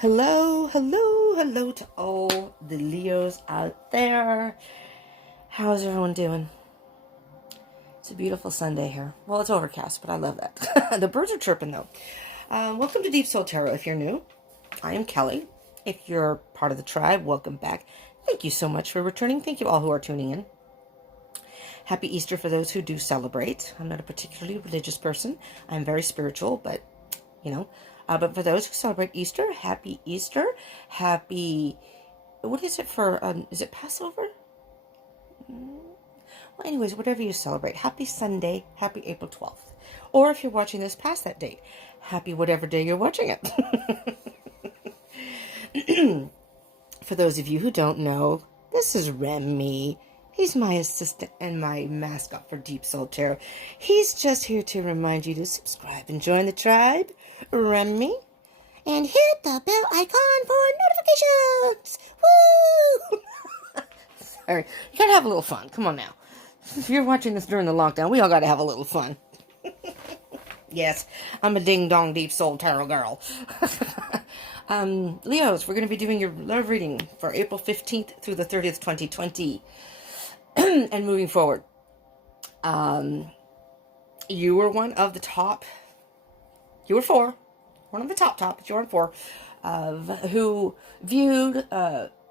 Hello, hello, hello to all the Leos out there. How's everyone doing? It's a beautiful Sunday here. Well, it's overcast, but I love that. The birds are chirping, though. Welcome to Deep Soul Tarot if you're new. I am Kelly. If you're part of the tribe, welcome back. Thank you so much for returning. Thank you all who are tuning in. Happy Easter for those who do celebrate. I'm not a particularly religious person. I'm very spiritual, but, you know. But for those who celebrate Easter, happy Easter. Happy, what is it for, is it Passover? Well, anyways, whatever you celebrate. Happy Sunday. Happy April 12th. Or if you're watching this past that date, happy whatever day you're watching it. For those of you who don't know, this is Remy. He's my assistant and my mascot for Deep Soul Tarot. He's just here to remind you to subscribe and join the tribe, Remy, and hit the bell icon for notifications. Woo! Sorry, you gotta have a little fun. Come on now. If you're watching this during the lockdown, we all gotta have a little fun. Yes, I'm a ding-dong Deep Soul Tarot girl. Leos, we're going to be doing your love reading for April 15th through the 30th, 2020. And moving forward. You were one of the top. You were one of the top, but you were on 4 of who viewed,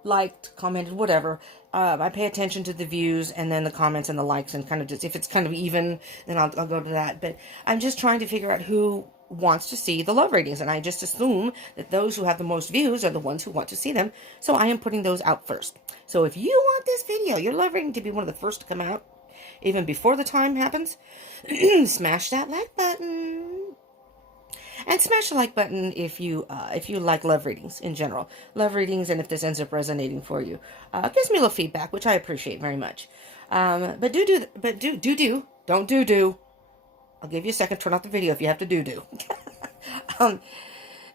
liked, commented, whatever. I pay attention to the views and then the comments and the likes and kind of just, if it's kind of even, then I'll go to that. But I'm just trying to figure out who wants to see the love ratings, and I just assume that those who have the most views are the ones who want to see them, so I am putting those out first. So if you want this video, your love rating, to be one of the first to come out, even before the time happens, smash that like button, and smash the like button if you like love readings in general, love readings, and if this ends up resonating for you, it gives me a little feedback, which I appreciate very much. Don't do. I'll give you a second. Turn off the video if you have to do.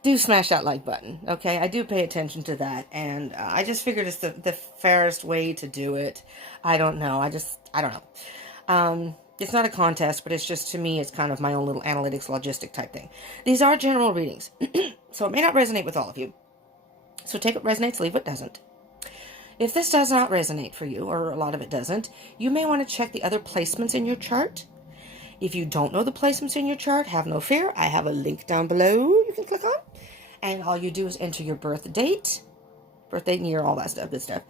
Do smash that like button, okay? I do pay attention to that, and I just figured it's the fairest way to do it. I don't know. I don't know. It's not a contest, but it's just, to me, it's kind of my own little analytics logistic type thing. These are general readings, so it may not resonate with all of you. So take what resonates, leave what doesn't. If this does not resonate for you, or a lot of it doesn't, you may want to check the other placements in your chart. If you don't know the placements in your chart, have no fear. I have a link down below you can click on. And all you do is enter your birth date and year, all that stuff, good stuff.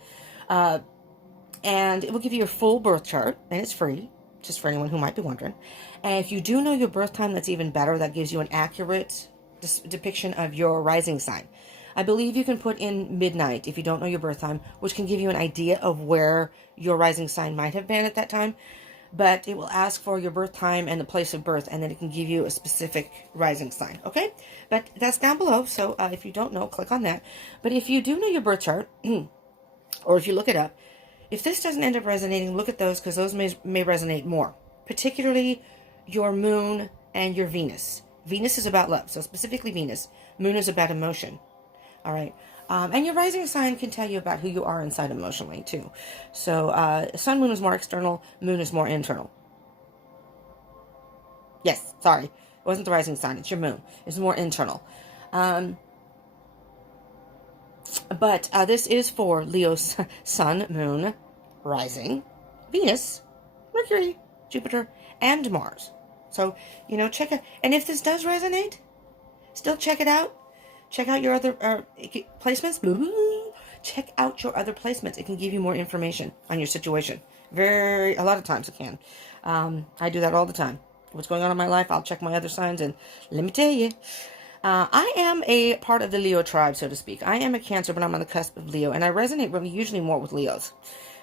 And it will give you a full birth chart, and it's free, just for anyone who might be wondering. And if you do know your birth time, that's even better. That gives you an accurate depiction of your rising sign. I believe you can put in midnight if you don't know your birth time, which can give you an idea of where your rising sign might have been at that time. But it will ask for your birth time and the place of birth, and then it can give you a specific rising sign, okay? But that's down below, so if you don't know, click on that. But if you do know your birth chart, or if you look it up, if this doesn't end up resonating, look at those, because those may resonate more. Particularly your moon and your Venus. Venus is about love, so specifically Venus. Moon is about emotion, all right? And your rising sign can tell you about who you are inside emotionally, too. So, sun, moon is more external, moon is more internal. Yes, sorry. It wasn't the rising sign, it's your moon. It's more internal. But this is for Leo's sun, moon, rising, Venus, Mercury, Jupiter, and Mars. So, check it. And if this does resonate, still check it out. Check out your other placements. Check out your other placements. It can give you more information on your situation. A lot of times it can. I do that all the time. What's going on in my life, I'll check my other signs, and let me tell you, I am a part of the Leo tribe, so to speak. I am a Cancer, but I'm on the cusp of Leo, and I resonate really usually more with Leos,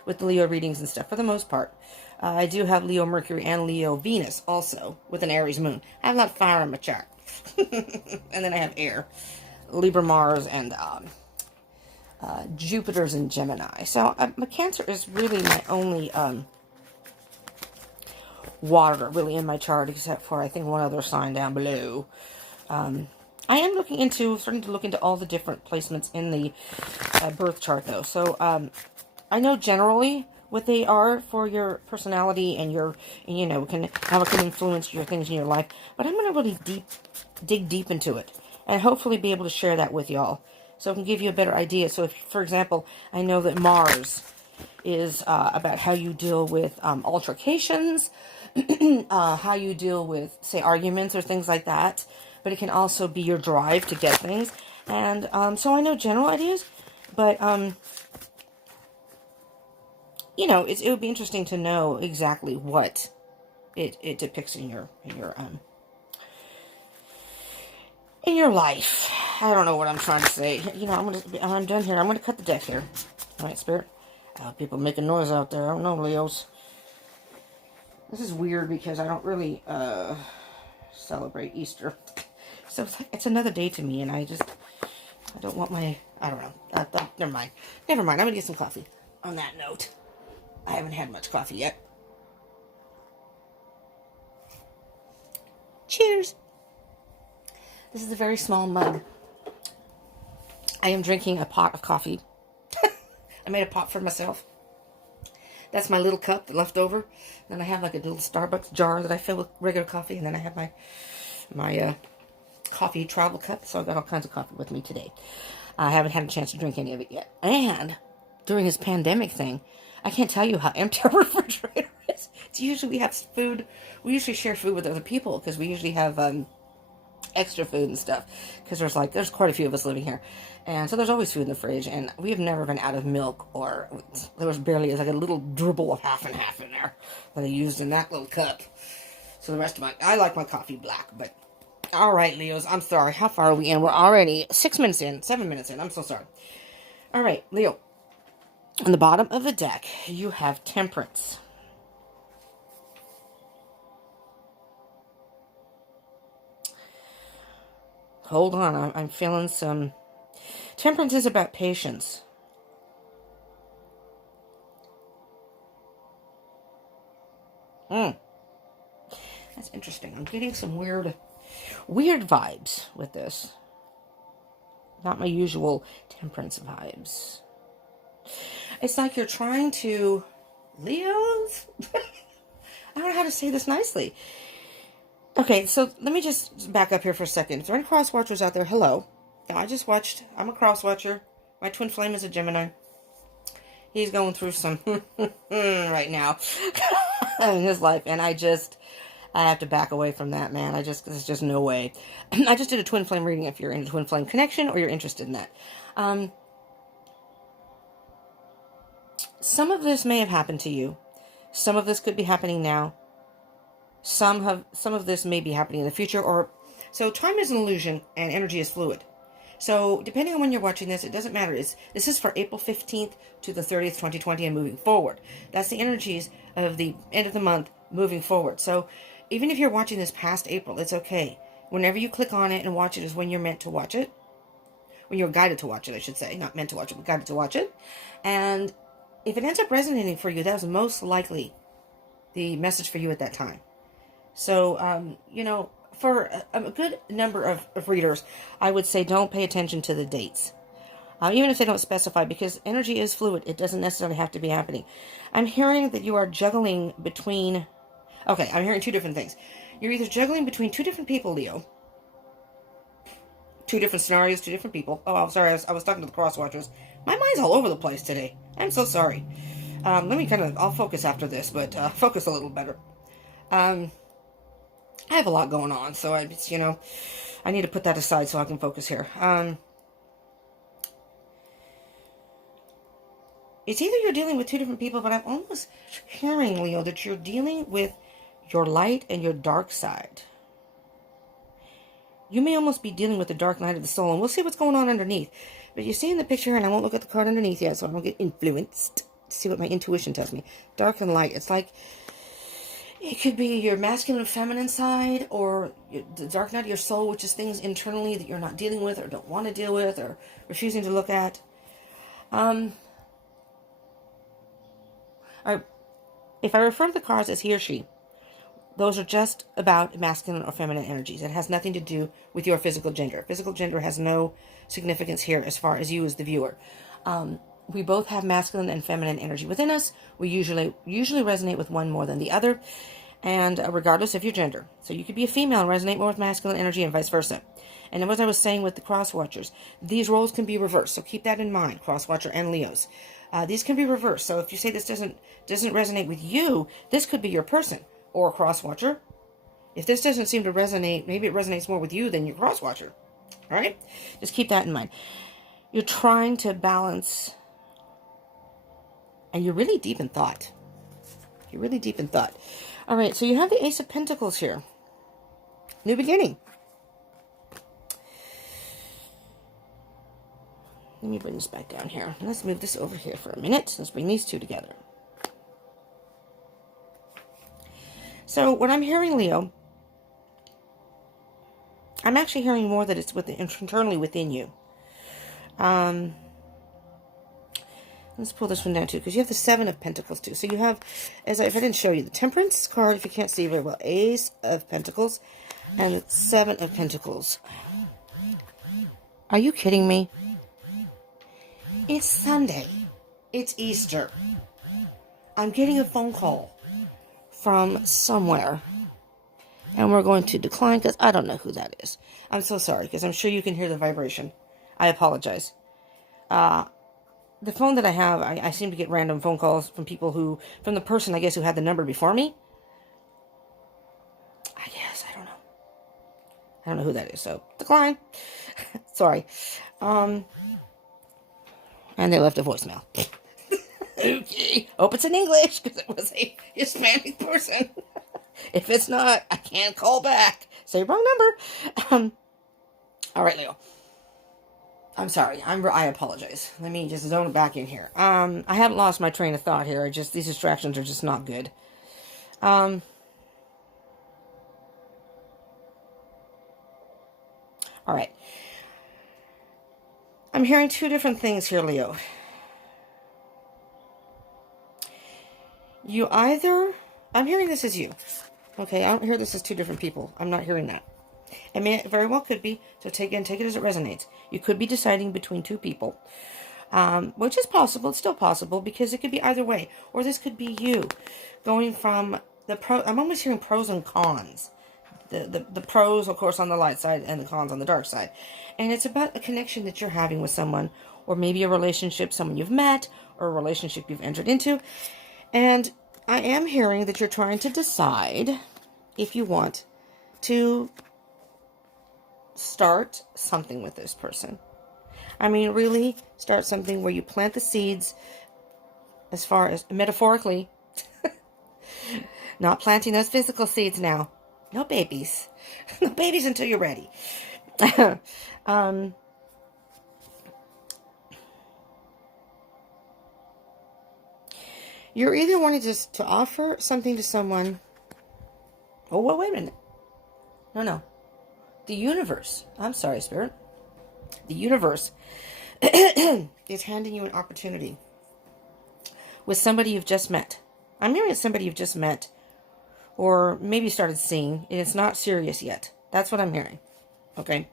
with the Leo readings and stuff, for the most part. I do have Leo Mercury and Leo Venus also, with an Aries moon. I have a lot of fire in my chart. And then I have air. Libra, Mars, and Jupiter's in Gemini. So my Cancer is really my only water really in my chart, except for I think one other sign down below. I am starting to look into all the different placements in the birth chart, though. So I know generally what they are for your personality and how it can influence your things in your life. But I'm going to really dig deep into it. And hopefully be able to share that with y'all. So it can give you a better idea. So if, for example, I know that Mars is about how you deal with altercations, how you deal with, say, arguments or things like that. But it can also be your drive to get things. And so I know general ideas, but, you know, it would be interesting to know exactly what it depicts in your life. I don't know what I'm trying to say. You know, I'm done here. I'm gonna cut the deck here. All right, Spirit. People making noise out there. I don't know, Leos. This is weird because I don't really celebrate Easter, so it's another day to me, and I don't want my. I don't know. Never mind. Never mind. I'm gonna get some coffee. On that note, I haven't had much coffee yet. Cheers. This is a very small mug. I am drinking a pot of coffee. I made a pot for myself. That's my little cup left over. Then I have like a little Starbucks jar that I fill with regular coffee. And then I have my coffee travel cup. So I've got all kinds of coffee with me today. I haven't had a chance to drink any of it yet. And during this pandemic thing, I can't tell you how empty our refrigerator is. It's usually we have food. We usually share food with other people because we usually have extra food and stuff, because there's quite a few of us living here, and so there's always food in the fridge, and we have never been out of milk, or there was barely like a little dribble of half and half in there that I used in that little cup. So the rest of I like my coffee black. But all right, Leos, I'm sorry, how far are we in? We're already 7 minutes in. I'm so sorry. All right, Leo, on the bottom of the deck you have Temperance. Hold on, I'm feeling some... Temperance is about patience. That's interesting. I'm getting some weird vibes with this. Not my usual Temperance vibes. It's like you're trying to... Leos? I don't know how to say this nicely. Okay, so let me just back up here for a second. If there are any cross watchers out there, hello. I just watched. I'm a cross watcher. My twin flame is a Gemini. He's going through some right now in his life, and I have to back away from that, man. There's just no way. I just did a twin flame reading if you're in a twin flame connection or you're interested in that. Some of this may have happened to you. Some of this could be happening now. Some of this may be happening in the future, so time is an illusion and energy is fluid. So depending on when you're watching this, it doesn't matter. This is for April 15th to the 30th, 2020 and moving forward. That's the energies of the end of the month moving forward. So even if you're watching this past April, it's okay. Whenever you click on it and watch it is when you're meant to watch it. When you're guided to watch it, I should say. Not meant to watch it, but guided to watch it. And if it ends up resonating for you, that was most likely the message for you at that time. So, you know, for a good number of readers, I would say don't pay attention to the dates. Even if they don't specify, because energy is fluid. It doesn't necessarily have to be happening. I'm hearing that you are juggling between... Okay, I'm hearing two different things. You're either juggling between two different people, Leo. Two different scenarios, two different people. Oh, I'm sorry, I was talking to the cross watchers. My mind's all over the place today. I'm so sorry. I'll focus after this, but focus a little better. I have a lot going on, so I need to put that aside so I can focus here. It's either you're dealing with two different people, but I'm almost hearing, Leo, that you're dealing with your light and your dark side. You may almost be dealing with the dark night of the soul, and we'll see what's going on underneath. But you see in the picture, and I won't look at the card underneath yet, so I don't get influenced. See what my intuition tells me. Dark and light. It's like... It could be your masculine and feminine side, or the dark night of your soul, which is things internally that you're not dealing with, or don't want to deal with, or refusing to look at. If I refer to the cards as he or she, those are just about masculine or feminine energies. It has nothing to do with your physical gender. Physical gender has no significance here as far as you as the viewer. We both have masculine and feminine energy within us. We usually resonate with one more than the other, and regardless of your gender. So you could be a female and resonate more with masculine energy and vice versa. And as I was saying with the cross watchers, these roles can be reversed. So keep that in mind, cross watcher and Leos. These can be reversed. So if you say this doesn't resonate with you, this could be your person or a cross watcher. If this doesn't seem to resonate, maybe it resonates more with you than your cross watcher. All right? Just keep that in mind. You're trying to balance, and you're really deep in thought. You're really deep in thought. All right, so you have the Ace of Pentacles here. New beginning. Let me bring this back down here. Let's move this over here for a minute. Let's bring these two together. So what I'm hearing, Leo, I'm actually hearing more that it's internally within you. Let's pull this one down too, because you have the Seven of Pentacles too. So you have, if I didn't show you, the Temperance card, if you can't see very well, Ace of Pentacles and the Seven of Pentacles. Are you kidding me? It's Sunday. It's Easter. I'm getting a phone call from somewhere, and we're going to decline because I don't know who that is. I'm so sorry, because I'm sure you can hear the vibration. I apologize. The phone that I have, I seem to get random phone calls from people from the person, I guess, who had the number before me. I guess, I don't know. I don't know who that is, so decline. Sorry. And they left a voicemail. Okay. Hope it's in English, because it was a Hispanic person. If it's not, I can't call back. Say wrong number. All right, Leo. I'm sorry. I apologize. Let me just zone it back in here. I haven't lost my train of thought here. These distractions are just not good. All right. I'm hearing two different things here, Leo. I'm hearing this as you. Okay, I don't hear this as two different people. I'm not hearing that. It very well could be, so take it as it resonates. You could be deciding between two people, which is possible. It's still possible, because it could be either way. Or this could be you going from I'm almost hearing pros and cons. The pros, of course, on the light side, and the cons on the dark side. And it's about a connection that you're having with someone, or maybe a relationship, someone you've met, or a relationship you've entered into. And I am hearing that you're trying to decide if you want to start something with this person. I mean, really start something where you plant the seeds, as far as metaphorically, not planting those physical seeds now. No babies. No babies until you're ready. You're either wanting to offer something to someone. Oh, well, wait a minute. No. The universe. I'm sorry, Spirit. The universe is handing you an opportunity with somebody you've just met. I'm hearing somebody you've just met, or maybe started seeing, and it's not serious yet. That's what I'm hearing. Okay.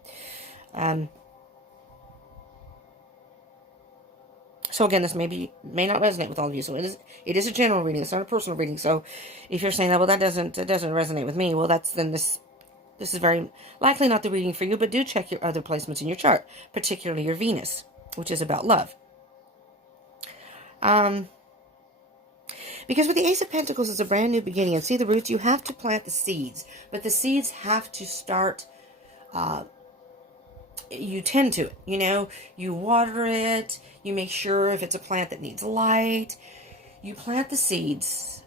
So again, this may not resonate with all of you. So it is a general reading. It's not a personal reading. So if you're saying that, well, that doesn't resonate with me, well, this is very likely not the reading for you. But do check your other placements in your chart, particularly your Venus, which is about love. Because with the Ace of Pentacles, it's a brand new beginning. And see the roots, you have to plant the seeds. But the seeds have to start, you tend to it. You water it. You make sure if it's a plant that needs light. You plant the seeds.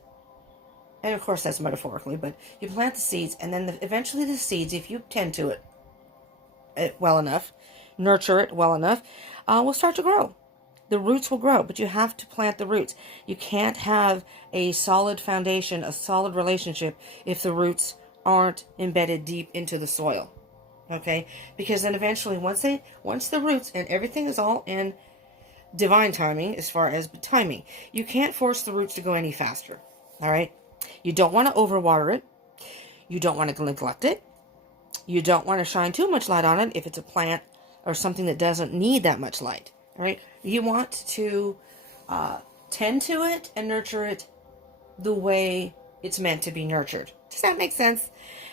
And of course, that's metaphorically. But you plant the seeds. And then eventually the seeds, if you tend to it well enough, nurture it well enough, will start to grow. The roots will grow, but you have to plant the roots. You can't have a solid foundation, a solid relationship, if the roots aren't embedded deep into the soil. Okay? Because then eventually, once the roots, and everything is all in divine timing, as far as timing, you can't force the roots to go any faster. All right? You don't want to overwater it. You don't want to neglect it. You don't want to shine too much light on it if it's a plant or something that doesn't need that much light. All right? You want to tend to it and nurture it the way it's meant to be nurtured. Does that make sense?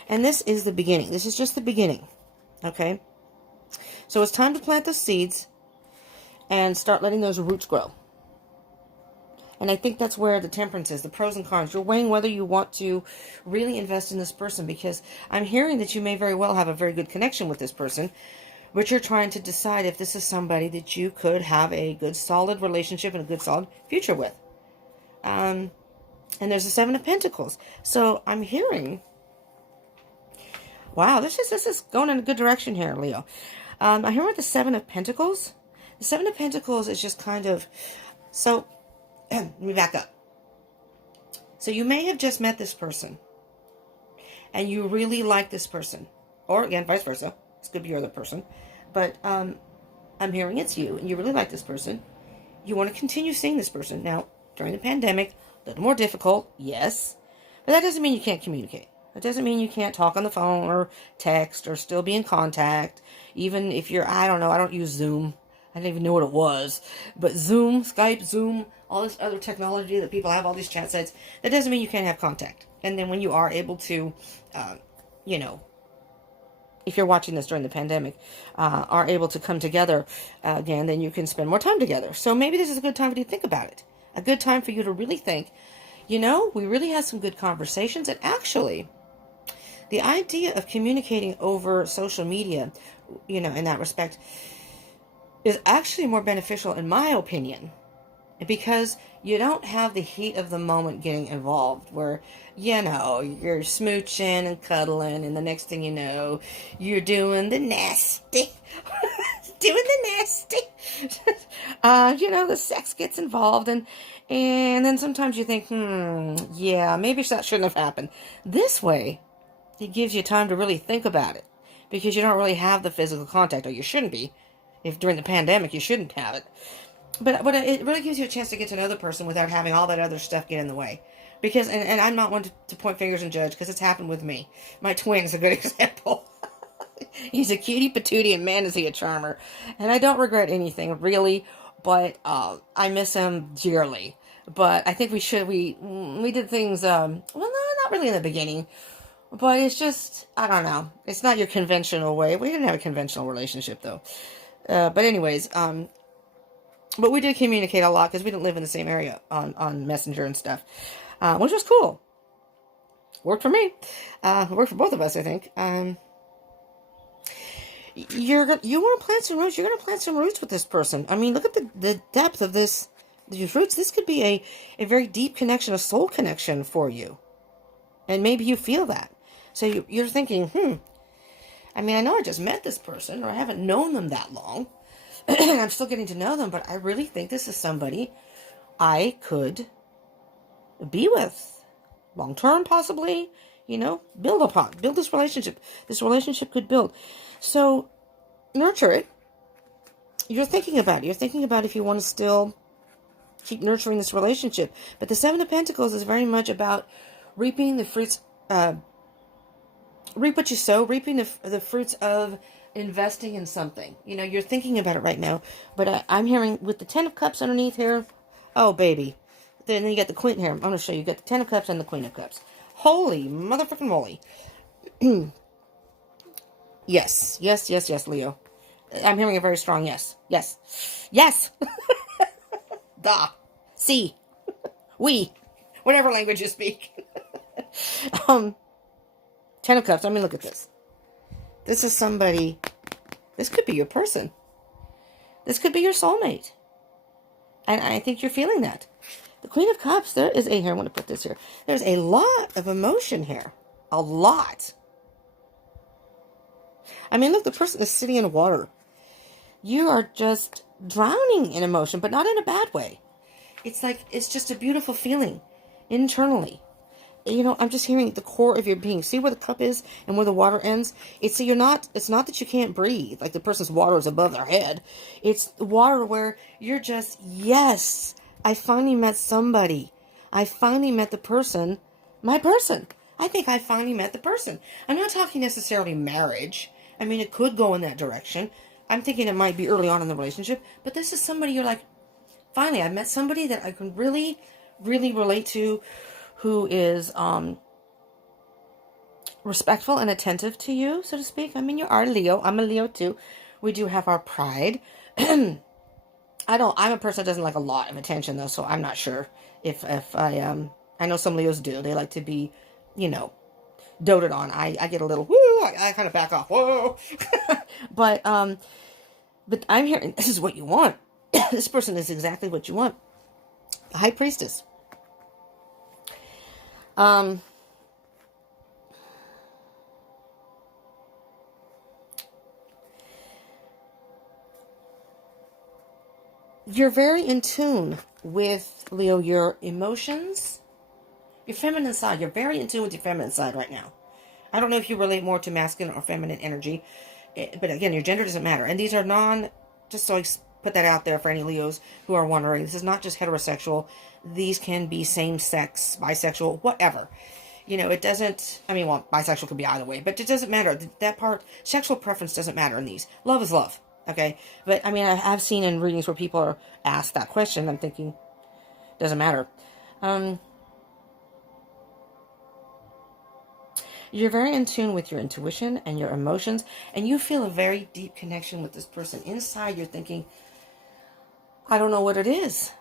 And this is the beginning. This is just the beginning. Okay? So it's time to plant the seeds and start letting those roots grow. And I think that's where the temperance is, the pros and cons. You're weighing whether you want to really invest in this person, because I'm hearing that you may very well have a very good connection with this person, but you're trying to decide if this is somebody that you could have a good, solid relationship and a good, solid future with. And there's the Seven of Pentacles. So I'm hearing, wow, this is going in a good direction here, Leo. I'm hearing with the Seven of Pentacles. The Seven of Pentacles is just kind of, so let me back up. So you may have just met this person and you really like this person, or again, vice versa. This could be your other person, but I'm hearing it's you and you really like this person. You want to continue seeing this person. Now, during the pandemic, a little more difficult, yes, but that doesn't mean you can't communicate. It doesn't mean you can't talk on the phone or text or still be in contact. Even if you're, I don't know, I don't use Zoom. I didn't even know what it was. But Zoom, Skype, Zoom, all this other technology that people have, all these chat sites, that doesn't mean you can't have contact. And then when you are able to, if you're watching this during the pandemic, are able to come together again, then you can spend more time together. So maybe this is a good time for you to think about it. A good time for you to really think, we really had some good conversations. And actually, the idea of communicating over social media, in that respect, is actually more beneficial in my opinion, because you don't have the heat of the moment getting involved where, you're smooching and cuddling and the next thing you know, you're doing the nasty. The sex gets involved and then sometimes you think, maybe that shouldn't have happened. This way, it gives you time to really think about it because you don't really have the physical contact, or you shouldn't be. If during the pandemic, you shouldn't have it. But it really gives you a chance to get to know the person without having all that other stuff get in the way. Because, and I'm not one to point fingers and judge, because it's happened with me. My twin is a good example. He's a cutie patootie, and man is he a charmer. And I don't regret anything, really, but I miss him dearly. But I think we did things, no, not really in the beginning. But it's just, I don't know. It's not your conventional way. We didn't have a conventional relationship, though. But anyways, but we did communicate a lot because we didn't live in the same area on Messenger and stuff, which was cool. Worked for me. Worked for both of us, I think. You want to plant some roots. You're going to plant some roots with this person. I mean, look at the depth of these roots. This could be a very deep connection, a soul connection for you. And maybe you feel that. So you're thinking, I mean, I know I just met this person, or I haven't known them that long, and I'm still getting to know them, but I really think this is somebody I could be with long-term, possibly, build this relationship. This relationship could build. So, nurture it. You're thinking about it. You're thinking about if you want to still keep nurturing this relationship. But the Seven of Pentacles is very much about reaping the fruits, reap what you sow, reaping the fruits of investing in something. You're thinking about it right now, but I'm hearing with the Ten of Cups underneath here, oh baby, then you got the Queen here. I'm going to show you. You got the Ten of Cups and the Queen of Cups. Holy motherfucking moly. Yes, Leo. I'm hearing a very strong yes. Yes. Da. Si. We. Whatever language you speak. Ten of Cups. I mean, look at this. This is somebody. This could be your person. This could be your soulmate. And I think you're feeling that. The Queen of Cups, there is here, I want to put this here. There's a lot of emotion here. A lot. I mean, look, the person is sitting in water. You are just drowning in emotion, but not in a bad way. It's like, it's just a beautiful feeling internally. I'm just hearing the core of your being. See where the cup is and where the water ends? It's not that you can't breathe, like the person's water is above their head. It's water where you're just, yes, I finally met somebody. I finally met the person, my person. I think I finally met the person. I'm not talking necessarily marriage. I mean, it could go in that direction. I'm thinking it might be early on in the relationship, but this is somebody you're like, finally, I met somebody that I can really, really relate to, who is respectful and attentive to you, so to speak. I mean, you are Leo. I'm a Leo too. We do have our pride. I'm a person that doesn't like a lot of attention though, so I'm not sure if I know some Leos do. They like to be, you know, doted on. I get a little, woo, I kind of back off, whoa. but I'm hearing, this is what you want. This person is exactly what you want. The High Priestess. You're very in tune with, Leo, your emotions, your feminine side. You're very in tune with your feminine side right now. I don't know if you relate more to masculine or feminine energy, but again, your gender doesn't matter. And these are just so I put that out there for any Leos who are wondering, this is not just heterosexual. These can be same-sex, bisexual, whatever. You know, it doesn't, I mean, well, bisexual could be either way, but it doesn't matter. That part, sexual preference doesn't matter in these. Love is love, okay? But, I mean, I've seen in readings where people are asked that question. I'm thinking, doesn't matter. You're very in tune with your intuition and your emotions, and you feel a very deep connection with this person. Inside, you're thinking, I don't know what it is.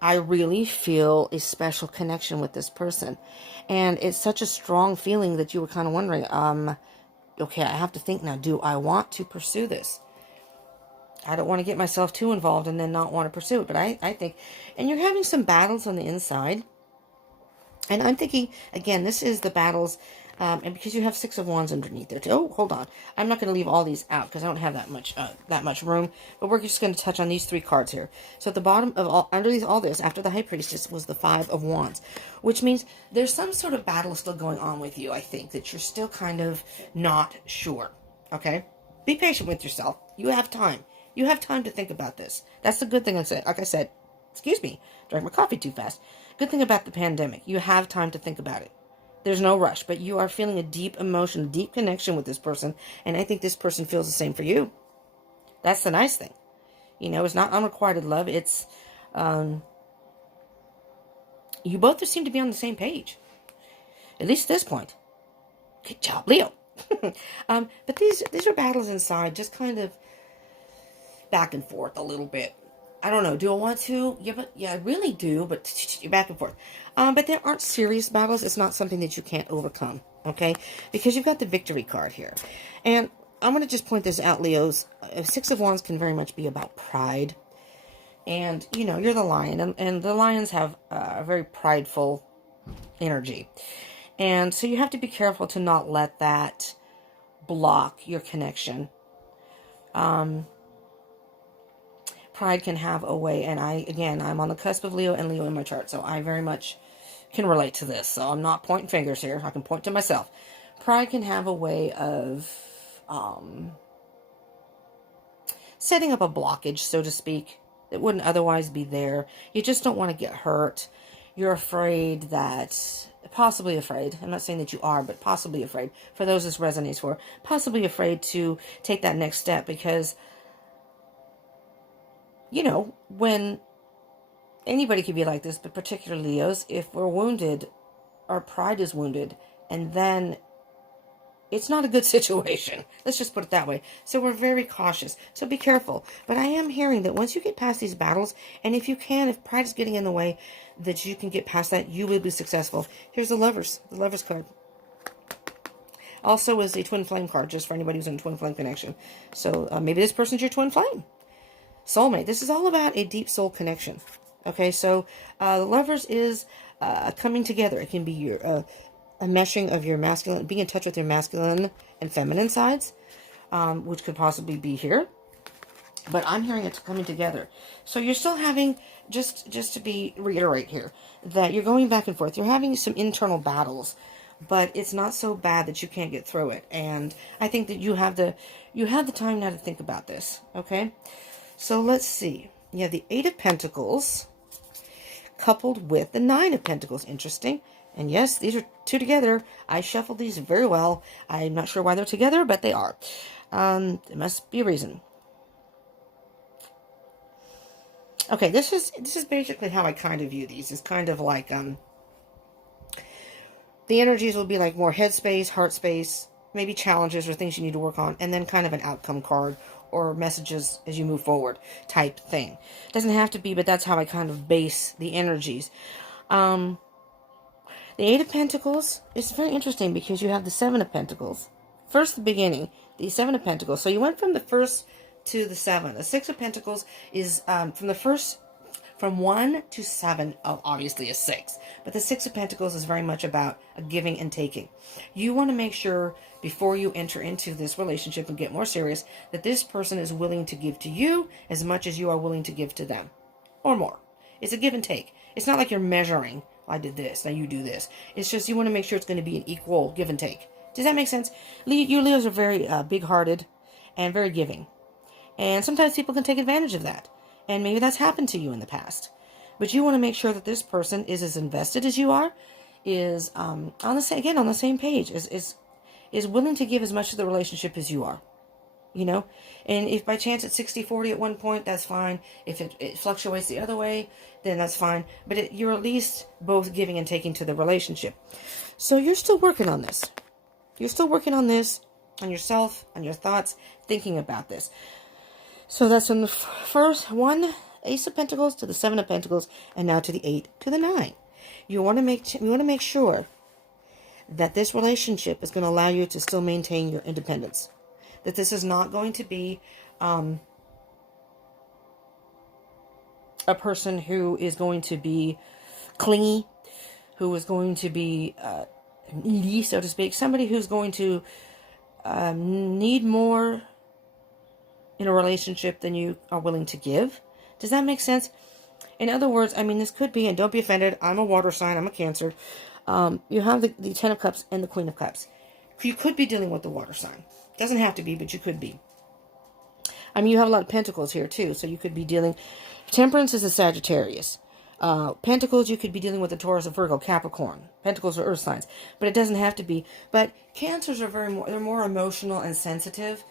I really feel a special connection with this person. And it's such a strong feeling that you were kind of wondering, okay, I have to think now, do I want to pursue this? I don't want to get myself too involved and then not want to pursue it. But I think, and you're having some battles on the inside. And I'm thinking, again, this is the battles, and because you have Six of Wands underneath there too. Oh, hold on. I'm not going to leave all these out because I don't have that much room. But we're just going to touch on these three cards here. So at the bottom of underneath all this, after the High Priestess, was the Five of Wands, which means there's some sort of battle still going on with you. I think that you're still kind of not sure. Okay, be patient with yourself. You have time. You have time to think about this. That's the good thing I said. Like I said, excuse me, drank my coffee too fast. Good thing about the pandemic, you have time to think about it. There's no rush, but you are feeling a deep emotion, a deep connection with this person, and I think this person feels the same for you. That's the nice thing. You know, it's not unrequited love. It's, you both seem to be on the same page. At least at this point. Good job, Leo. But these are battles inside, just kind of back and forth a little bit. I don't know. Do I want to? Yeah, I really do. But you're back and forth. But there aren't serious battles. It's not something that you can't overcome. Okay? Because you've got the Victory card here. And I'm going to just point this out, Leos. Six of Wands can very much be about pride. And, you know, you're the lion. And the lions have a very prideful energy. And so you have to be careful to not let that block your connection. Pride can have a way, and I'm on the cusp of Leo and Leo in my chart, so I very much can relate to this. So I'm not pointing fingers here. I can point to myself. Pride can have a way of setting up a blockage, so to speak, that wouldn't otherwise be there. You just don't want to get hurt. You're afraid that, possibly afraid, I'm not saying that you are, but possibly afraid, for those this resonates for, possibly afraid to take that next step because, you know, when anybody could be like this, but particularly Leos, if we're wounded, our pride is wounded, and then it's not a good situation. Let's just put it that way. So we're very cautious. So be careful. But I am hearing that once you get past these battles, and if pride is getting in the way, that you can get past that, you will be successful. Here's the Lovers card. Also is a Twin Flame card, just for anybody who's in a Twin Flame connection. So maybe this person's your Twin Flame. Soulmate. This is all about a deep soul connection. Okay, so the Lovers is coming together. It can be your a meshing of your masculine, being in touch with your masculine and feminine sides, which could possibly be here. But I'm hearing it's coming together. So you're still having, just to reiterate here, that you're going back and forth. You're having some internal battles, but it's not so bad that you can't get through it. And I think that you have the time now to think about this. Okay. So let's see. You have the Eight of Pentacles coupled with the Nine of Pentacles. Interesting. And yes, these are two together. I shuffled these very well. I'm not sure why they're together, but they are. There must be a reason. Okay, this is basically how I kind of view these. It's kind of like the energies will be like more head space, heart space, maybe challenges or things you need to work on, and then kind of an outcome card or messages as you move forward type thing. Doesn't have to be, but that's how I kind of base the energies. The Eight of Pentacles is very interesting because you have the Seven of Pentacles. First, the beginning, the Seven of Pentacles. So you went from the first to the seven. The Six of Pentacles is from 1 to 7, obviously a 6. But the Six of Pentacles is very much about a giving and taking. You want to make sure before you enter into this relationship and get more serious that this person is willing to give to you as much as you are willing to give to them. Or more. It's a give and take. It's not like you're measuring, I did this, now you do this. It's just you want to make sure it's going to be an equal give and take. Does that make sense? You Leos are very big-hearted and very giving. And sometimes people can take advantage of that. And maybe that's happened to you in the past. But you want to make sure that this person is as invested as you are, is on the same page, is willing to give as much of the relationship as you are. You know? And if by chance it's 60-40 at one point, that's fine. If it fluctuates the other way, then that's fine. But you're at least both giving and taking to the relationship. So you're still working on this. You're still working on this, on yourself, on your thoughts, thinking about this. So that's from the first one, Ace of Pentacles, to the Seven of Pentacles, and now to the 8 to the 9. You want to make sure that this relationship is going to allow you to still maintain your independence. That this is not going to be a person who is going to be clingy, who is going to be needy, so to speak. Somebody who's going to need more in a relationship than you are willing to give. Does that make sense? In other words, I mean, this could be, and don't be offended, I'm a water sign, I'm a Cancer. You have the Ten of Cups and the Queen of Cups. You could be dealing with the water sign. Doesn't have to be, but you could be. I mean, you have a lot of Pentacles here too, so you could be dealing... Temperance is a Sagittarius. Pentacles, you could be dealing with the Taurus, a Virgo, Capricorn. Pentacles are earth signs, but it doesn't have to be. But Cancers are they're more emotional and sensitive.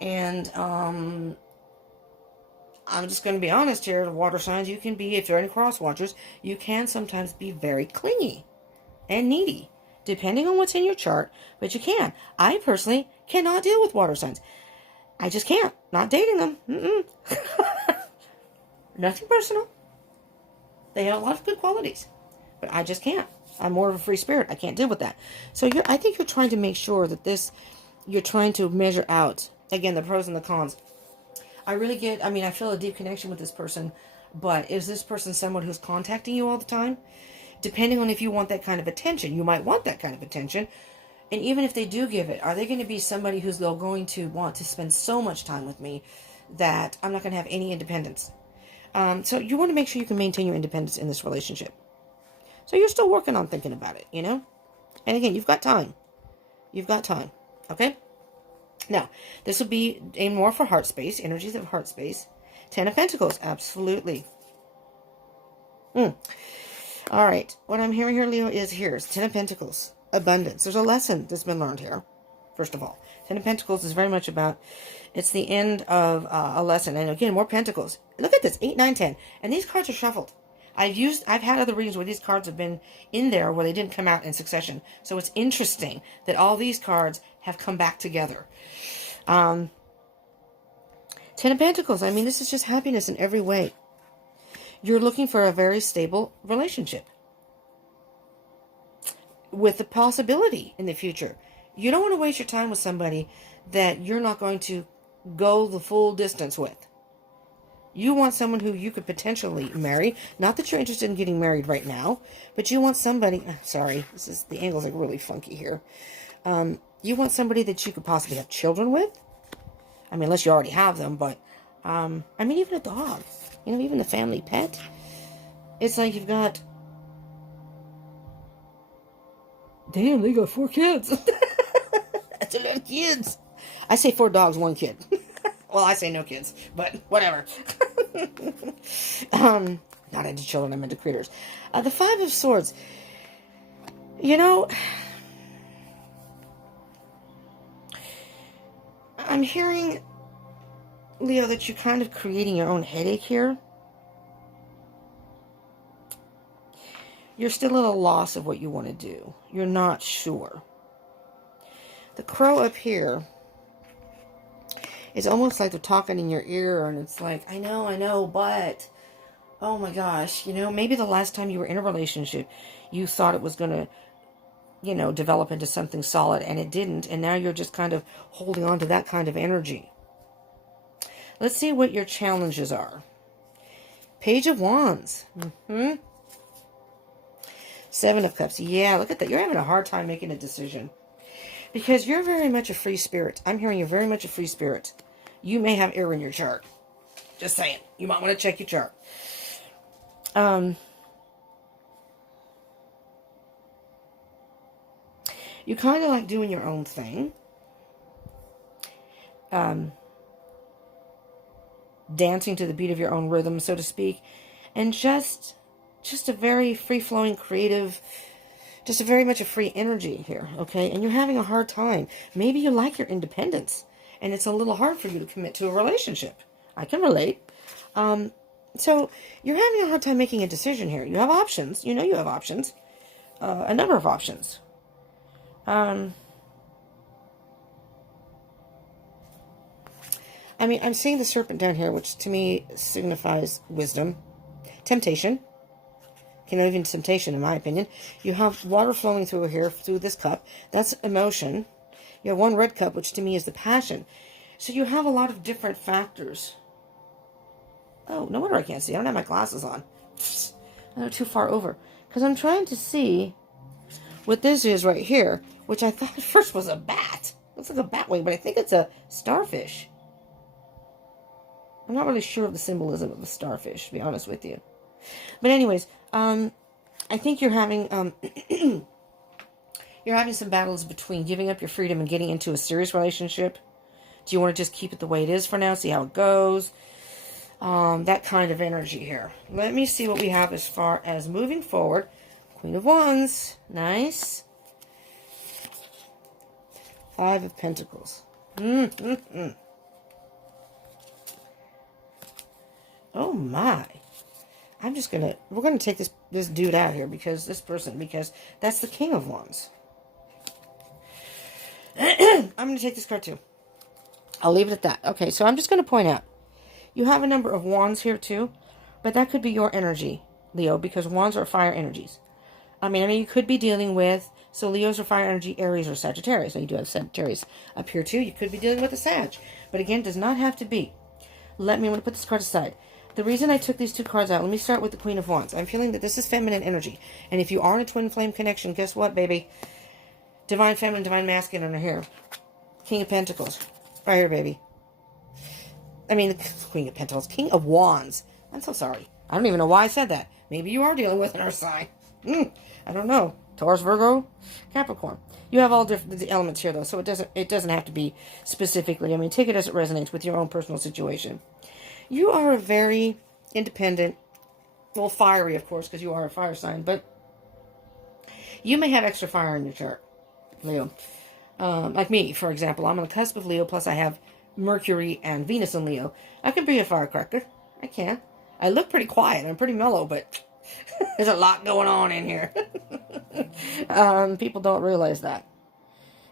And I'm just going to be honest here, water signs, you can be, if you're any cross watchers, you can sometimes be very clingy and needy, depending on what's in your chart, but you can. I personally cannot deal with water signs. I just can't. Not dating them. Nothing personal. They have a lot of good qualities, but I just can't. I'm more of a free spirit. I can't deal with that. So I think you're trying to make sure that you're trying to measure out, again, the pros and the cons. I feel a deep connection with this person, but is this person someone who's contacting you all the time? Depending on if you want that kind of attention, you might want that kind of attention. And even if they do give it, are they going to be somebody who's going to want to spend so much time with me that I'm not going to have any independence? So you want to make sure you can maintain your independence in this relationship. So you're still working on thinking about it, you know? And again, you've got time. You've got time. Okay? Now, this will be aimed more for heart space, energies of heart space. Ten of Pentacles, absolutely. All right, what I'm hearing here, Leo, is Ten of Pentacles, abundance. There's a lesson that's been learned here, first of all. Ten of Pentacles is very much about, it's the end of a lesson. And again, more Pentacles. Look at this, 8, 9, 10. And these cards are shuffled. I've had other readings where these cards have been in there where they didn't come out in succession. So it's interesting that all these cards have come back together. Ten of Pentacles, I mean, this is just happiness in every way. You're looking for a very stable relationship with the possibility in the future. You don't want to waste your time with somebody that you're not going to go the full distance with. You want someone who you could potentially marry. Not that you're interested in getting married right now, but you want somebody... Sorry, the angle's like really funky here. You want somebody that you could possibly have children with. I mean, unless you already have them, but... I mean, even a dog. You know, even the family pet. It's like you've got... Damn, they got 4 kids. That's a lot of kids. I say 4 dogs, 1 kid. Well, I say no kids, but whatever. Not into children, I'm into critters. The 5 of Swords. You know, I'm hearing, Leo, that you're kind of creating your own headache here. You're still at a loss of what you want to do. You're not sure. The Crow up here It's almost like they're talking in your ear, and it's like, I know, but, oh my gosh, maybe the last time you were in a relationship, you thought it was going to, develop into something solid, and it didn't, and now you're just kind of holding on to that kind of energy. Let's see what your challenges are. Page of Wands. Seven of Cups. Yeah, look at that. You're having a hard time making a decision. Because you're very much a free spirit. I'm hearing you're very much a free spirit. You may have error in your chart. Just saying. You might want to check your chart. You kind of like doing your own thing. Dancing to the beat of your own rhythm, so to speak. And just a very free-flowing, creative, just a very much a free energy here, okay? And you're having a hard time. Maybe you like your independence, and it's a little hard for you to commit to a relationship. I can relate. So you're having a hard time making a decision here. You have options. You have options. A number of options. I'm seeing the serpent down here, which to me signifies wisdom. Temptation. Not even temptation, in my opinion. You have water flowing through here, through this cup. That's emotion. You have one red cup, which to me is the passion. So you have a lot of different factors. Oh, no wonder I can't see. I don't have my glasses on. They're too far over. Because I'm trying to see what this is right here, which I thought at first was a bat. Looks like a bat wing, but I think it's a starfish. I'm not really sure of the symbolism of a starfish, to be honest with you. But anyways, I think you're having you're having some battles between giving up your freedom and getting into a serious relationship. Do you want to just keep it the way it is for now, see how it goes? That kind of energy here. Let me see what we have as far as moving forward. Queen of Wands. Nice. Five of Pentacles. Oh my. We're gonna take this dude out here because that's the King of Wands. I'm gonna take this card too. I'll leave it at that. Okay, so I'm just gonna point out, you have a number of wands here too, but that could be your energy, Leo, because wands are fire energies. You could be dealing with, so Leos are fire energy, Aries or Sagittarius. So you do have Sagittarius up here too. You could be dealing with a Sag, but again, does not have to be. I'm gonna put this card aside. The reason I took these two cards out, let me start with the Queen of Wands. I'm feeling that this is feminine energy. And if you are in a twin flame connection, guess what, baby? Divine feminine, divine masculine are here. King of Pentacles. Right here, baby. The Queen of Pentacles. King of Wands. I'm so sorry. I don't even know why I said that. Maybe you are dealing with an earth sign. I don't know. Taurus, Virgo, Capricorn. You have all different elements here, though, so it doesn't have to be specifically. Take it as it resonates with your own personal situation. You are a very independent, well, fiery, of course, because you are a fire sign, but you may have extra fire in your chart, Leo. Like me, for example, I'm on the cusp of Leo, plus I have Mercury and Venus in Leo. I can be a firecracker. I can. I look pretty quiet. I'm pretty mellow, but there's a lot going on in here. People don't realize that.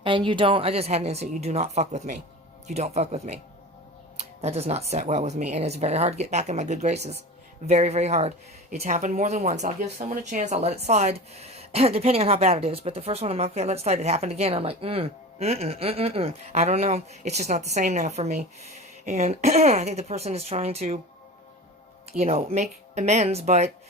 And you don't, I just had an instant, you do not fuck with me. You don't fuck with me. That does not set well with me, and it's very hard to get back in my good graces. Very, very hard. It's happened more than once. I'll give someone a chance. I'll let it slide, depending on how bad it is. But the first one, I'm okay, let it slide. It happened again. I'm like, I don't know. It's just not the same now for me. And I think the person is trying to, make amends, but,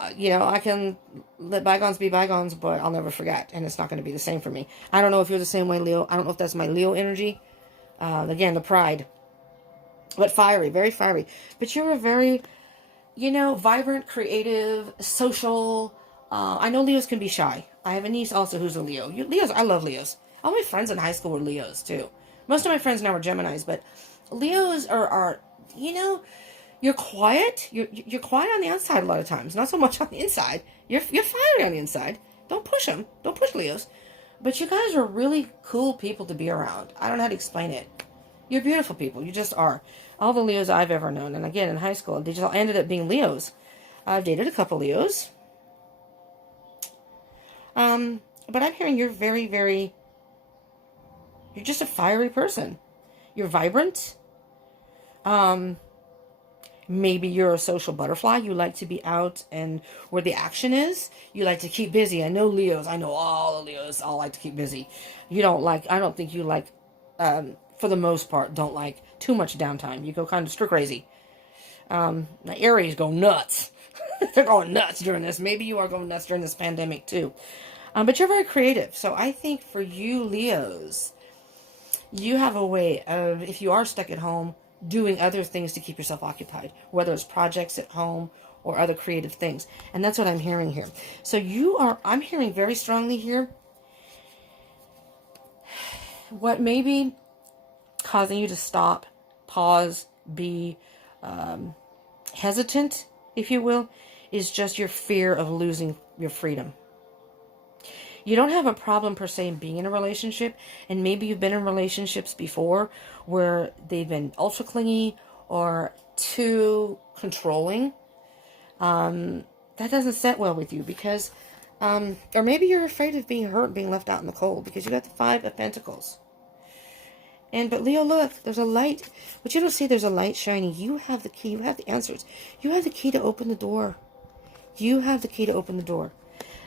I can let bygones be bygones, but I'll never forget, and it's not going to be the same for me. I don't know if you're the same way, Leo. I don't know if that's my Leo energy. Again, the pride. But fiery, very fiery. But you're a very, vibrant, creative, social. I know Leos can be shy. I have a niece also who's a Leo. Leos, I love Leos. All my friends in high school were Leos, too. Most of my friends now are Geminis, but Leos are you're quiet. You're quiet on the outside a lot of times. Not so much on the inside. You're fiery on the inside. Don't push them. Don't push Leos. But you guys are really cool people to be around. I don't know how to explain it. You're beautiful people. You just are. All the Leos I've ever known, and again, in high school, they just all ended up being Leos. I've dated a couple Leos. But I'm hearing you're very, very... You're just a fiery person. You're vibrant. Maybe you're a social butterfly. You like to be out and where the action is. You like to keep busy. I know Leos. I know all the Leos all like to keep busy. You don't like, I don't think you like, for the most part, don't like too much downtime. You go kind of stir crazy. The Aries go nuts. They're going nuts during this. Maybe you are going nuts during this pandemic too. But you're very creative. So I think for you Leos, you have a way of, if you are stuck at home, doing other things to keep yourself occupied, whether it's projects at home or other creative things. And that's what I'm hearing here. So I'm hearing very strongly here, what may be causing you to stop, pause, be hesitant, if you will, is just your fear of losing your freedom. You don't have a problem per se in being in a relationship, and maybe you've been in relationships before where they've been ultra clingy or too controlling. That doesn't set well with you because, or maybe you're afraid of being hurt, being left out in the cold because you got the 5 of Pentacles. But Leo, look, there's a light. But you don't see there's a light shining. You have the key. You have the answers. You have the key to open the door. You have the key to open the door.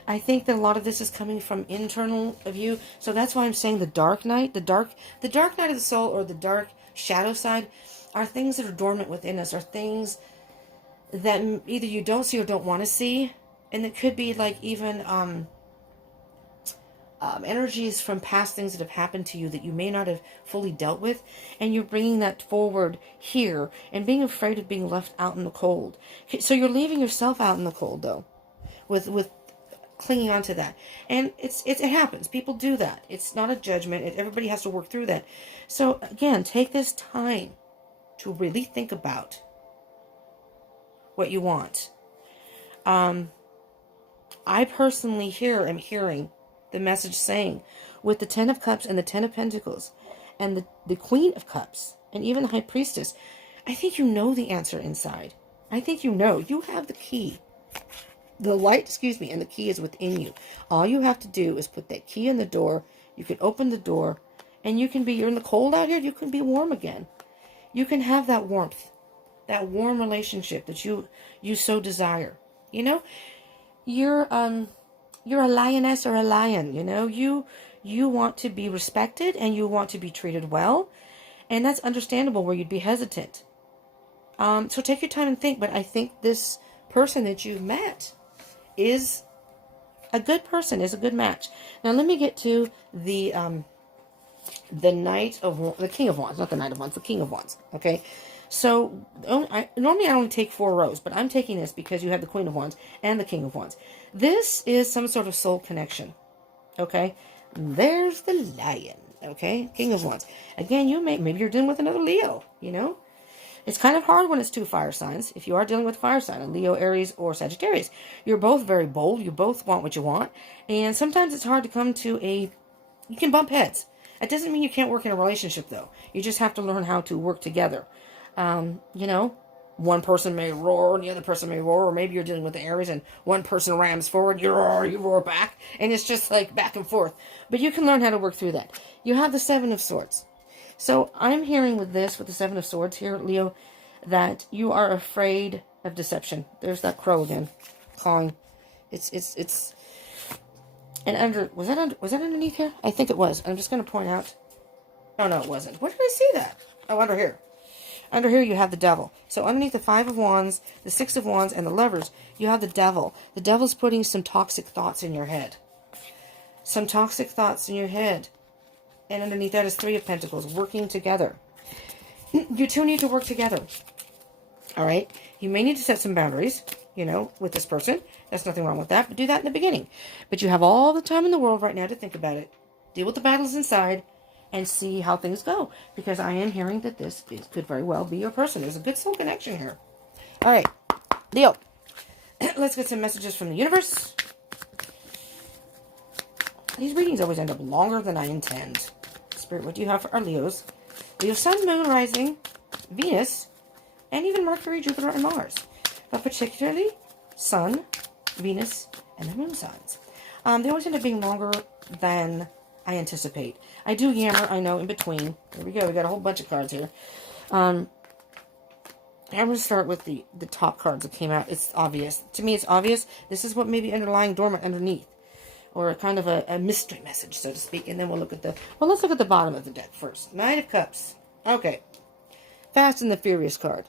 I think that a lot of this is coming from internal of you. So that's why I'm saying the dark night, the dark night of the soul, or the dark shadow side, are things that are dormant within us, are things that either you don't see or don't want to see. And it could be like even energies from past things that have happened to you that you may not have fully dealt with. And you're bringing that forward here and being afraid of being left out in the cold. So you're leaving yourself out in the cold, though, with clinging on to that. And it happens. People do that. It's not a judgment. Everybody has to work through that. So again, take this time to really think about what you want. I personally am hearing the message saying, with the 10 of Cups and the 10 of Pentacles and the Queen of Cups and even the High Priestess, I think you know the answer inside. I think you know. You have the key. The light, and the key is within you. All you have to do is put that key in the door. You can open the door, and you're in the cold out here, you can be warm again. You can have that warmth, that warm relationship that you so desire. You know, you're a lioness or a lion. You know, you want to be respected and you want to be treated well, and that's understandable where you'd be hesitant. So take your time and think. But I think this person that you've met is a good person, is a good match. Now let me get to the King of Wands, not the Knight of Wands, the King of Wands. Okay, so normally I only take 4 rows, but I'm taking this because you have the Queen of Wands and the King of Wands. This is some sort of soul connection. Okay, there's the Lion. Okay, King of Wands. Again, maybe you're dealing with another Leo. You know. It's kind of hard when it's 2 fire signs. If you are dealing with fire sign, a Leo, Aries, or Sagittarius, you're both very bold. You both want what you want. And sometimes it's hard to come to you can bump heads. That doesn't mean you can't work in a relationship, though. You just have to learn how to work together. You know, one person may roar and the other person may roar. Or maybe you're dealing with the Aries and one person rams forward, you roar back. And it's just like back and forth. But you can learn how to work through that. You have the 7 of Swords. So I'm hearing with the 7 of Swords here, Leo, that you are afraid of deception. There's that crow again, cawing. It's. And was that underneath here? I think it was. I'm just going to point out. Oh no, it wasn't. Where did I see that? Oh, under here. Under here you have the Devil. So underneath the 5 of Wands, the 6 of Wands, and the Lovers, you have the Devil. The Devil's putting some toxic thoughts in your head. Some toxic thoughts in your head. And underneath that is 3 of Pentacles, working together. You two need to work together. All right? You may need to set some boundaries, you know, with this person. There's nothing wrong with that, but do that in the beginning. But you have all the time in the world right now to think about it. Deal with the battles inside and see how things go. Because I am hearing that this could very well be your person. There's a good soul connection here. All right, Leo. Let's get some messages from the universe. These readings always end up longer than I intend. Spirit, what do you have for our Leos? Leo, Sun, Moon, Rising, Venus, and even Mercury, Jupiter, and Mars. But particularly Sun, Venus, and the Moon signs. They always end up being longer than I anticipate. I do yammer, I know, in between. Here we go. We got a whole bunch of cards here. I'm going to start with the top cards that came out. It's obvious. To me, it's obvious. This is what may be underlying dormant underneath. Or kind of a mystery message, so to speak. And then we'll look at the... Well, let's look at the bottom of the deck first. Knight of Cups. Okay. Fast and the Furious card.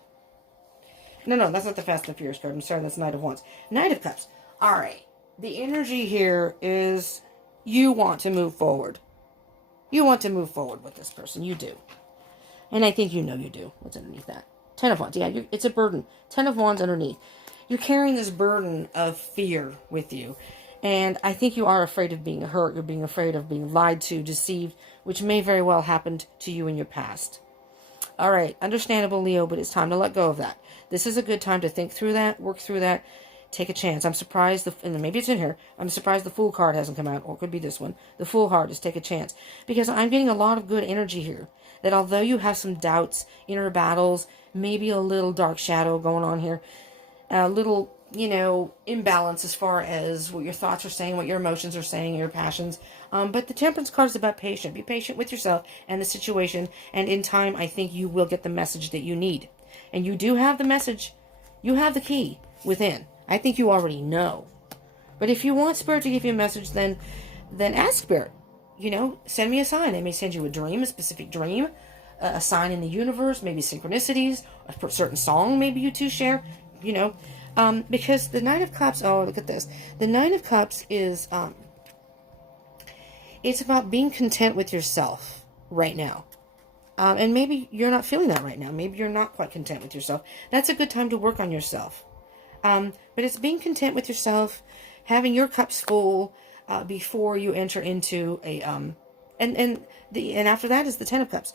No, that's not the Fast and the Furious card. I'm sorry, that's Knight of Wands. Knight of Cups. All right. The energy here is you want to move forward. You want to move forward with this person. You do. And I think you know you do. What's underneath that? Ten of Wands. Yeah, it's a burden. 10 of Wands underneath. You're carrying this burden of fear with you. And I think you are afraid of being hurt. You're being afraid of being lied to, deceived, which may very well happen to you in your past. All right. Understandable, Leo, but it's time to let go of that. This is a good time to think through that, work through that, take a chance. I'm surprised, and maybe it's in here, I'm surprised the Fool card hasn't come out, or it could be this one. The Fool card is take a chance. Because I'm getting a lot of good energy here. That although you have some doubts, inner battles, maybe a little dark shadow going on here, a little, imbalance as far as what your thoughts are saying, what your emotions are saying, your passions. But the Temperance card is about patience. Be patient with yourself and the situation. And in time, I think you will get the message that you need. And you do have the message. You have the key within. I think you already know. But if you want Spirit to give you a message, then ask Spirit. Send me a sign. They may send you a dream, a specific dream, a sign in the universe, maybe synchronicities, a certain song maybe you two share, because the Knight of Cups, oh, look at this. The Knight of Cups is, it's about being content with yourself right now. And maybe you're not feeling that right now. Maybe you're not quite content with yourself. That's a good time to work on yourself. But it's being content with yourself, having your cups full, before you enter into a, and after that is the 10 of Cups.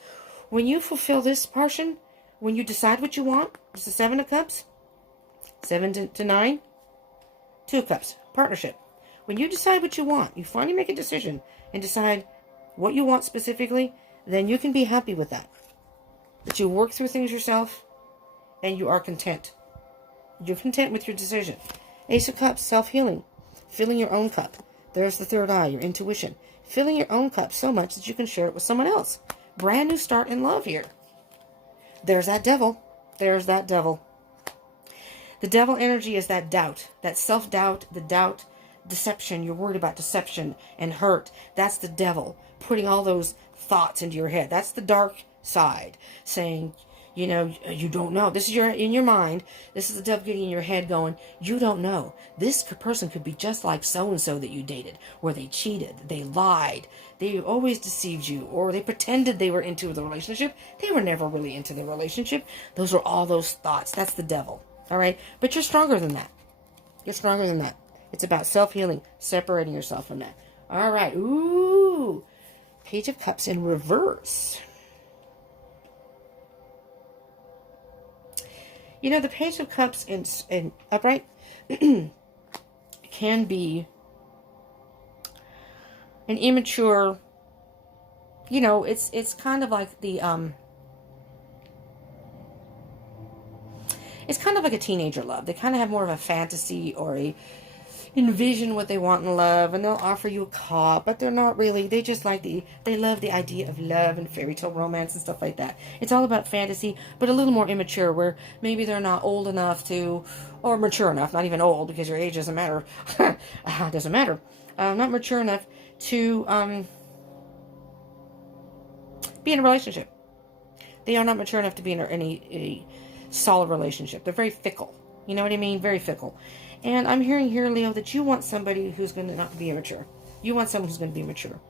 When you fulfill this portion, when you decide what you want, it's the 7 of Cups, 7 to 9, 2 of Cups, partnership. When you decide what you want, you finally make a decision and decide what you want specifically, then you can be happy with that. That you work through things yourself and you are content. You're content with your decision. Ace of Cups, self-healing, filling your own cup. There's the third eye, your intuition. Filling your own cup so much that you can share it with someone else. Brand new start in love here. There's that devil. There's that devil. The devil energy is that doubt, that self-doubt, the doubt, deception. You're worried about deception and hurt. That's the devil putting all those thoughts into your head. That's the dark side saying, you don't know. This is in your mind. This is the devil getting in your head going, you don't know. This person could be just like so-and-so that you dated, where they cheated, they lied, they always deceived you, or they pretended they were into the relationship. They were never really into the relationship. Those are all those thoughts. That's the devil. All right? But you're stronger than that. You're stronger than that. It's about self-healing, separating yourself from that. All right. Ooh. Page of Cups in reverse. The Page of Cups in upright can be an immature, it's kind of like the, it's kind of like a teenager love. They kind of have more of a fantasy or envision what they want in love, and they'll offer you a cop, but they're not really. They just they love the idea of love and fairy tale romance and stuff like that. It's all about fantasy, but a little more immature, where maybe they're not old enough to, or mature enough, not even old, because your age doesn't matter. It doesn't matter. Not mature enough to be in a relationship. They are not mature enough to be in a solid relationship. They're very fickle. You know what I mean? Very fickle. And I'm hearing here, Leo, that you want somebody who's going to not be immature. You want someone who's going to be mature.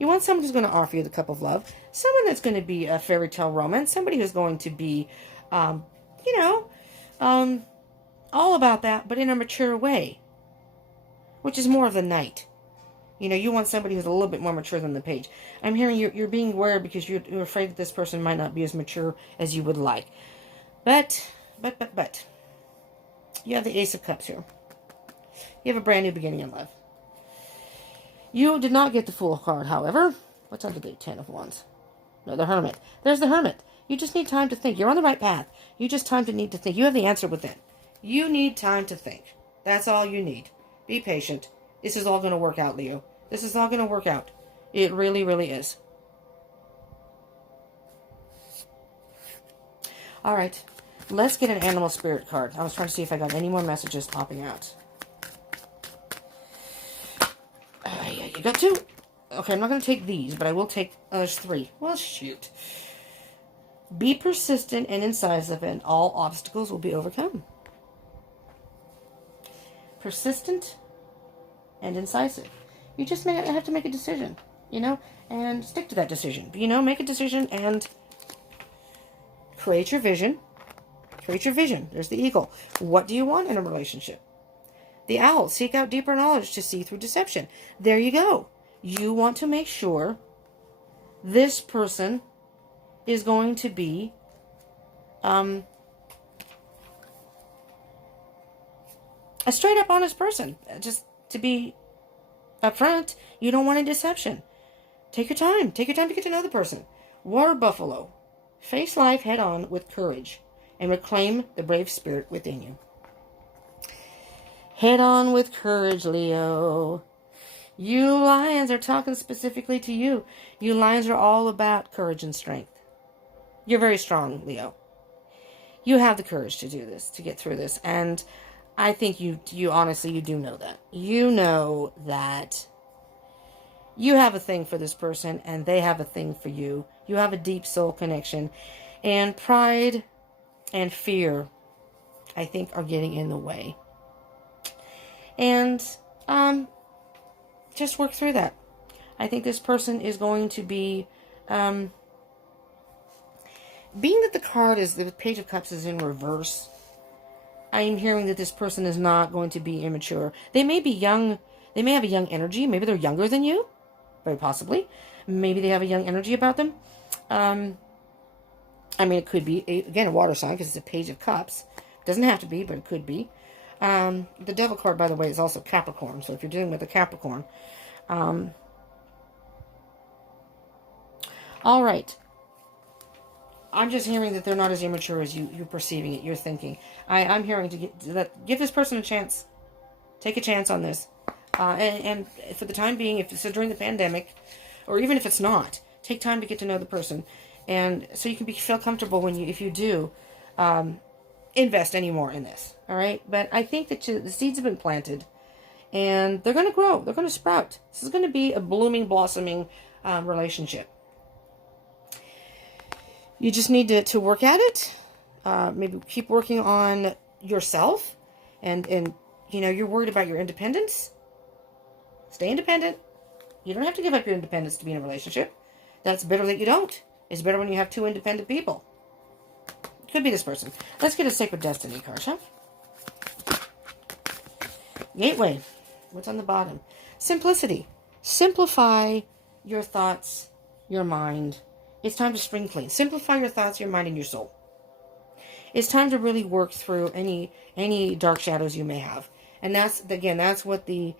You want someone who's going to offer you the cup of love. Someone that's going to be a fairy tale romance. Somebody who's going to be, all about that, but in a mature way. Which is more of the Knight. You want somebody who's a little bit more mature than the Page. I'm hearing you're being aware because you're afraid that this person might not be as mature as you would like. But. You have the Ace of Cups here. You have a brand new beginning in love. You did not get the Fool card, however. What's under the 10 of Wands? No, the Hermit. There's the Hermit. You just need time to think. You're on the right path. You just need to think. You have the answer within. You need time to think. That's all you need. Be patient. This is all going to work out, Leo. This is all going to work out. It really, really is. All right. Let's get an animal spirit card. I was trying to see if I got any more messages popping out. Yeah, you got two. Okay, I'm not going to take these, but I will take... there's three. Well, shoot. Be persistent and incisive, and all obstacles will be overcome. Persistent and incisive. You just have to make a decision, you know, and stick to that decision. You know, make a decision and create your vision. Create your vision. There's the eagle. What do you want in a relationship? The owl. Seek out deeper knowledge to see through deception. There you go. You want to make sure this person is going to be a straight up honest person. Just to be upfront, you don't want a deception. Take your time. Take your time to get to know the person. Water buffalo. Face life head on with courage and reclaim the brave spirit within you. Head on with courage, Leo. You lions are talking specifically to you. You lions are all about courage and strength. You're very strong, Leo. You have the courage to do this, to get through this. And I think you honestly, you do know that. You know that you have a thing for this person and they have a thing for you. You have a deep soul connection. And pride and fear, I think, are getting in the way. And just work through that. I think this person is going to be, being that the card is, the Page of Cups is in reverse, I am hearing that this person is not going to be immature. They may be young, they may have a young energy, maybe they're younger than you, very possibly. Maybe they have a young energy about them. I mean, it could be, again, a water sign, because it's a Page of Cups. Doesn't have to be, but it could be. The Devil card, by the way, is also Capricorn. So if you're dealing with a Capricorn. All right. I'm just hearing that they're not as immature as you're perceiving it. You're thinking. I'm hearing give this person a chance. Take a chance on this. And for the time being, if it's during the pandemic, or even if it's not, take time to get to know the person. And so you can feel comfortable if you do, invest any more in this. All right. But I think that the seeds have been planted and they're going to grow. They're going to sprout. This is going to be a blooming, blossoming relationship. You just need to work at it. Maybe keep working on yourself. And you know, you're worried about your independence. Stay independent. You don't have to give up your independence to be in a relationship. That's better that you don't. It's better when you have two independent people. Could be this person. Let's get a Sacred Destiny card, huh? Gateway. What's on the bottom? Simplicity. Simplify your thoughts, your mind. It's time to spring clean. Simplify your thoughts, your mind, and your soul. It's time to really work through any dark shadows you may have. And that's what the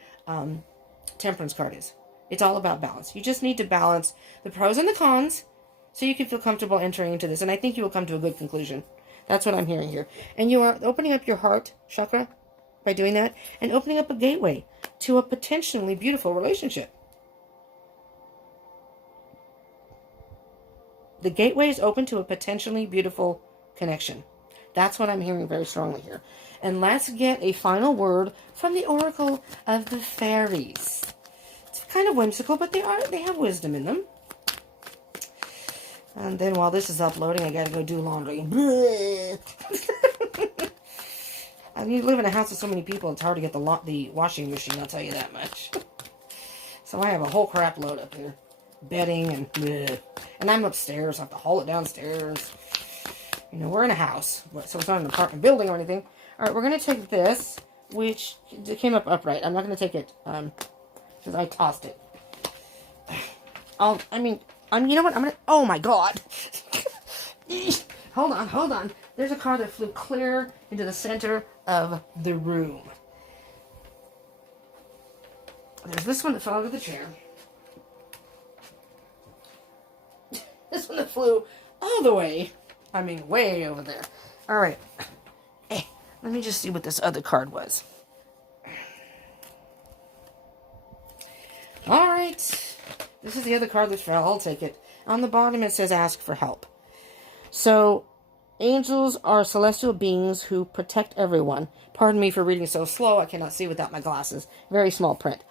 Temperance card is. It's all about balance. You just need to balance the pros and the cons so you can feel comfortable entering into this. And I think you will come to a good conclusion. That's what I'm hearing here. And you are opening up your heart chakra by doing that and opening up a gateway to a potentially beautiful relationship. The gateway is open to a potentially beautiful connection. That's what I'm hearing very strongly here. And let's get a final word from the Oracle of the Fairies. It's kind of whimsical, but they have wisdom in them. And then while this is uploading, I gotta go do laundry. I mean, you live in a house with so many people, it's hard to get the washing machine, I'll tell you that much. So I have a whole crap load up here. Bedding and bleh. And I'm upstairs, I have to haul it downstairs. You know, we're in a house, so it's not an apartment building or anything. Alright, we're going to take this, which came up upright. I'm not going to take it, because I tossed it. You know what, I'm going to, oh my god. Hold on. There's a card that flew clear into the center of the room. There's this one that fell out of the chair. This one that flew all the way. I mean, way over there. All right. Hey, let me just see what this other card was. All right. This is the other card that fell. I'll take it. On the bottom, it says ask for help. So, angels are celestial beings who protect everyone. Pardon me for reading so slow. I cannot see without my glasses. Very small print.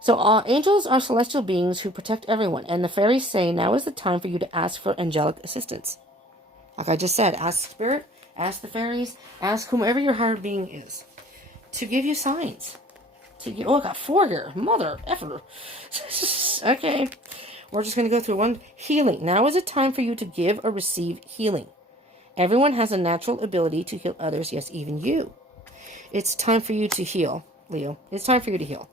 So, angels are celestial beings who protect everyone. And the fairies say now is the time for you to ask for angelic assistance. Like I just said, ask Spirit, ask the fairies, ask whomever your higher being is to give you signs. Oh, I got 4 here. Mother effer. Okay. We're just going to go through one. Healing. Now is a time for you to give or receive healing. Everyone has a natural ability to heal others. Yes, even you. It's time for you to heal, Leo. It's time for you to heal.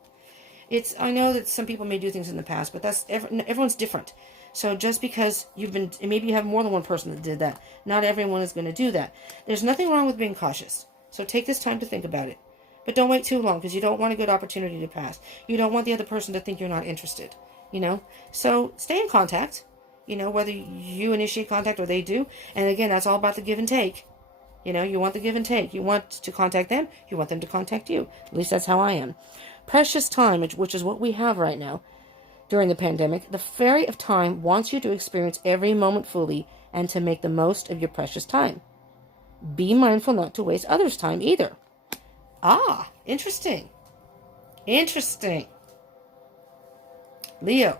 I know that some people may do things in the past, but everyone's different. So just because maybe you have more than one person that did that, not everyone is going to do that. There's nothing wrong with being cautious. So take this time to think about it. But don't wait too long, because you don't want a good opportunity to pass. You don't want the other person to think you're not interested, So stay in contact, whether you initiate contact or they do. And again, that's all about the give and take. You want the give and take. You want to contact them. You want them to contact you. At least that's how I am. Precious time, which is what we have right now during the pandemic. The Fairy of Time wants you to experience every moment fully and to make the most of your precious time. Be mindful not to waste others' time either. Ah, interesting. Interesting. Leo.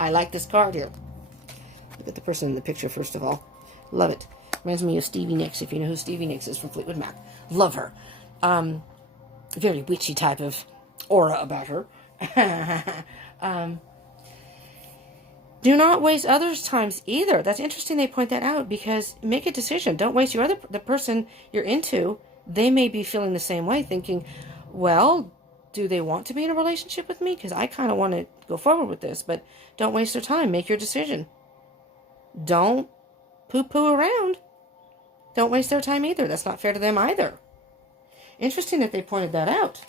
I like this card here. Look at the person in the picture, first of all. Love it. Reminds me of Stevie Nicks, if you know who Stevie Nicks is from Fleetwood Mac. Love her. Very witchy type of aura about her. Do not waste others' times either. That's interesting they point that out, because make a decision. Don't waste the person you're into. They may be feeling the same way, thinking, well, do they want to be in a relationship with me? Because I kind of want to go forward with this, but don't waste their time. Make your decision. Don't poo-poo around. Don't waste their time either. That's not fair to them either. Interesting that they pointed that out.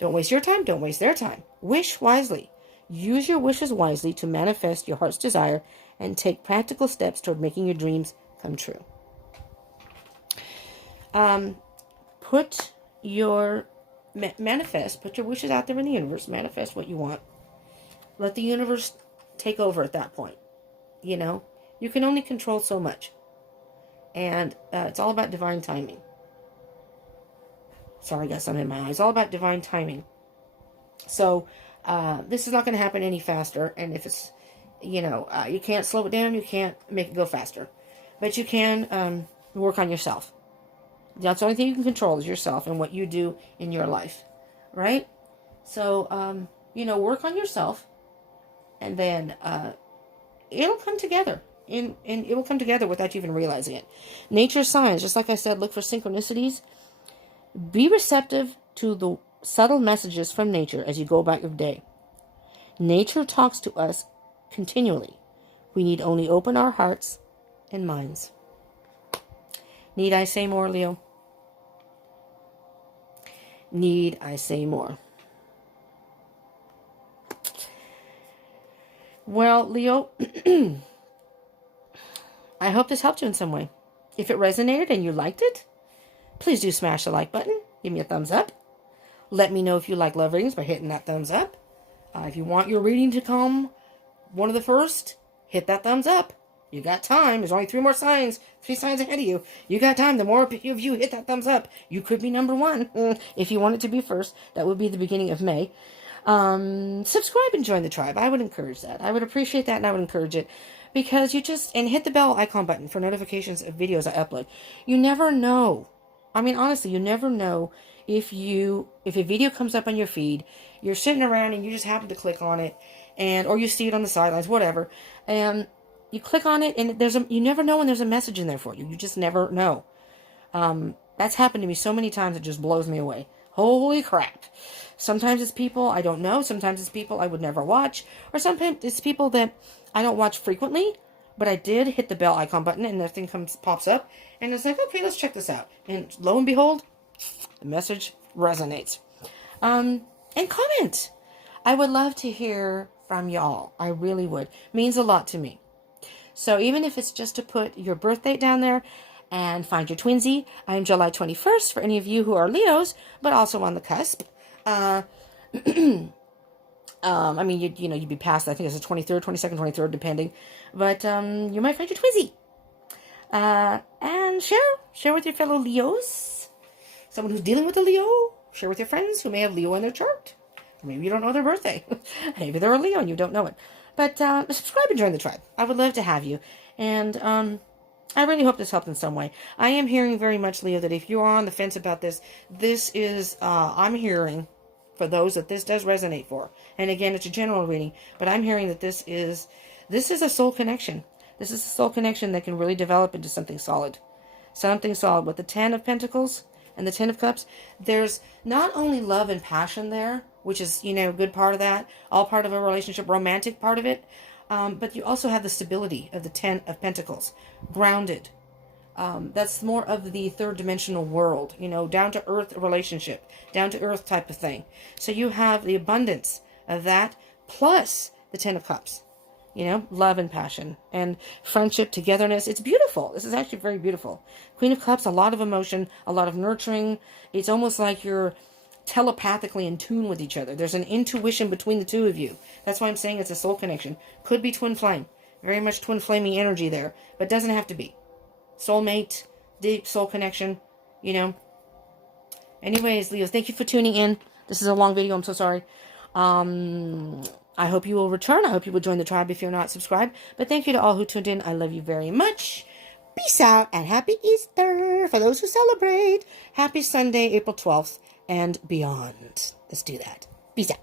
Don't waste your time. Don't waste their time. Wish wisely. Use your wishes wisely to manifest your heart's desire and take practical steps toward making your dreams come true. Put your wishes out there in the universe. Manifest what you want. Let the universe take over at that point. You can only control so much. And it's all about divine timing. Sorry, I got something in my eye. It's all about divine timing. So, this is not going to happen any faster. And if it's, you can't slow it down. You can't make it go faster. But you can work on yourself. That's the only thing you can control is yourself and what you do in your life. Right? So, work on yourself. And then it'll come together. And it will come together without you even realizing it. Nature signs, just like I said, look for synchronicities. Be receptive to the subtle messages from nature as you go about your day. Nature talks to us continually. We need only open our hearts and minds. Need I say more, Leo? Need I say more? Well, Leo, I hope this helped you in some way. If it resonated and you liked it, please do smash the like button. Give me a thumbs up. Let me know if you like love readings by hitting that thumbs up. If you want your reading to come one of the first, hit that thumbs up. You got time. There's only 3 signs ahead of you. You got time. The more of you hit that thumbs up, you could be number 1. If you want it to be first, that would be the beginning of May. Subscribe and join the tribe. I would encourage that. I would appreciate that, and I would encourage it. Because and hit the bell icon button for notifications of videos I upload. You never know. I mean, honestly, you never know if a video comes up on your feed, you're sitting around and you just happen to click on it, or you see it on the sidelines, whatever, and you click on it, and you never know when there's a message in there for you. You just never know. That's happened to me so many times, it just blows me away. Holy crap. Sometimes it's people I don't know. Sometimes it's people I would never watch. Or sometimes it's people that I don't watch frequently, but I did hit the bell icon button and the thing pops up. And it's like, okay, let's check this out. And lo and behold, the message resonates. And comment. I would love to hear from y'all. I really would. Means a lot to me. So even if it's just to put your birth date down there and find your twinsy. I'm July 21st for any of you who are Leos, but also on the cusp. I mean, you'd be past, I think it's the 23rd, 22nd, 23rd, depending. But you might find your twizzy. And share with your fellow Leos. Someone who's dealing with a Leo. Share with your friends who may have Leo in their chart. Or maybe you don't know their birthday. Maybe they're a Leo and you don't know it. But subscribe and join the tribe. I would love to have you. And I really hope this helped in some way. I am hearing very much, Leo, that if you are on the fence about this, this is, I'm hearing, for those that this does resonate for. And again, it's a general reading, but I'm hearing that this is a soul connection. This is a soul connection that can really develop into something solid. Something solid. With the 10 of Pentacles and the 10 of Cups, there's not only love and passion there, which is, a good part of that, all part of a relationship, romantic part of it, but you also have the stability of the 10 of Pentacles, grounded. That's more of the third dimensional world, down to earth relationship, down to earth type of thing. So you have the abundance of that plus the 10 of Cups, love and passion and friendship, togetherness. It's beautiful. This is actually very beautiful. Queen of Cups, a lot of emotion, a lot of nurturing. It's almost like you're telepathically in tune with each other. There's an intuition between the two of you. That's why I'm saying it's a soul connection. Could be twin flame. Very much twin flaming energy there, but doesn't have to be. Soulmate, deep soul connection, Anyways, Leos, thank you for tuning in. This is a long video. I'm so sorry. I hope you will return. I hope you will join the tribe if you're not subscribed. But thank you to all who tuned in. I love you very much. Peace out and happy Easter for those who celebrate. Happy Sunday, April 12th and beyond. Let's do that. Peace out.